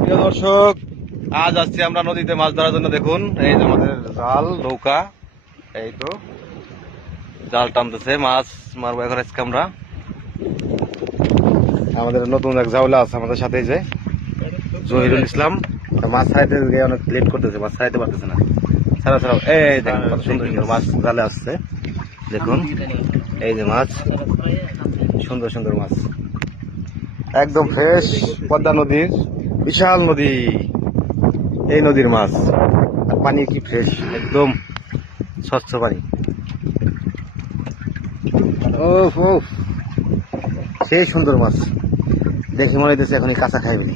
প্রিয় দর্শক, আজ আসছি আমরা নদীতে মাছ ধরার জন্য। দেখুন, এই যে আমাদের জাল নৌকা, এই তো জাল টানতেছে, মাছ মারবো এখন আজকে আমরা। আমাদের নতুন এক জাউলা আছে আমাদের সাথে, যে জহিরুল ইসলাম। মাছ ছাড়াইতে গিয়ে অনেক লেট করতেছে, মাছ ছাড়াইতে পারতেছে না। ছাড়া ছাড়াও, এই দেখুন কত সুন্দর সুন্দর মাছ জালে আসছে। দেখুন এই যে মাছ, সুন্দর সুন্দর মাছ, একদম ফ্রেশ পদ্মা নদীর বিশাল নদী। এই নদীর মাছ, আর পানি কি ফ্রেশ, একদম স্বচ্ছ পানি। ও সেই সুন্দর মাছ, দেখে মনে হইতেছে এখনই কাঁচা খাইবেনি।